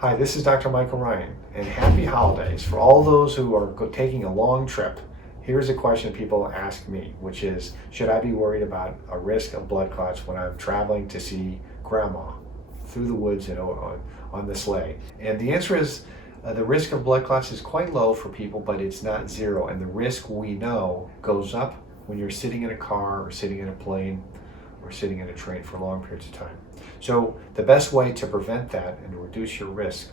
Hi, this is Dr. Michael Ryan, and happy holidays. For all those who are taking a long trip, here's a question people ask me, which is, should I be worried about a risk of blood clots when I'm traveling to see grandma through the woods and on the sleigh? And the answer is, the risk of blood clots is quite low for people, but it's not zero. And the risk, we know, goes up when you're sitting in a car or sitting in a plane or sitting in a train for long periods of time. So the best way to prevent that and to reduce your risk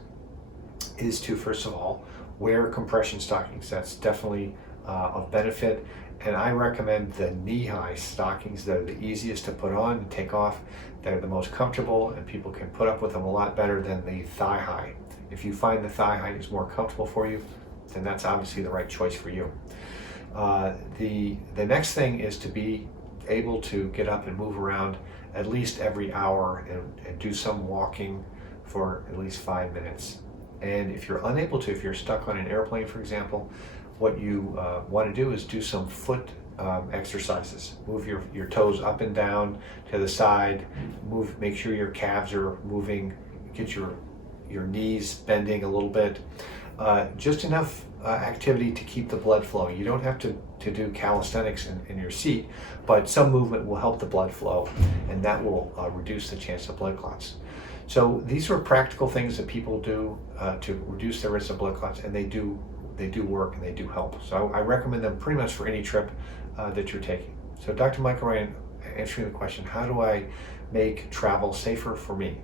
is to, first of all, wear compression stockings. That's definitely of benefit. And I recommend the knee-high stockings that are the easiest to put on and take off. They're the most comfortable, and people can put up with them a lot better than the thigh-high. If you find the thigh-high is more comfortable for you, then that's obviously the right choice for you. The next thing is to be able to get up and move around at least every hour and do some walking for at least 5 minutes. And if you're unable to, if you're stuck on an airplane, for example, what you want to do is do some foot exercises. Move your toes up and down to the side, make sure your calves are moving, get your knees bending a little bit. Just enough activity to keep the blood flowing. You don't have to do calisthenics in your seat, but some movement will help the blood flow, and that will reduce the chance of blood clots. So these are practical things that people do to reduce the risk of blood clots, and they do work and they do help. So I recommend them pretty much for any trip that you're taking. So Dr. Michael Ryan answering the question, how do I make travel safer for me?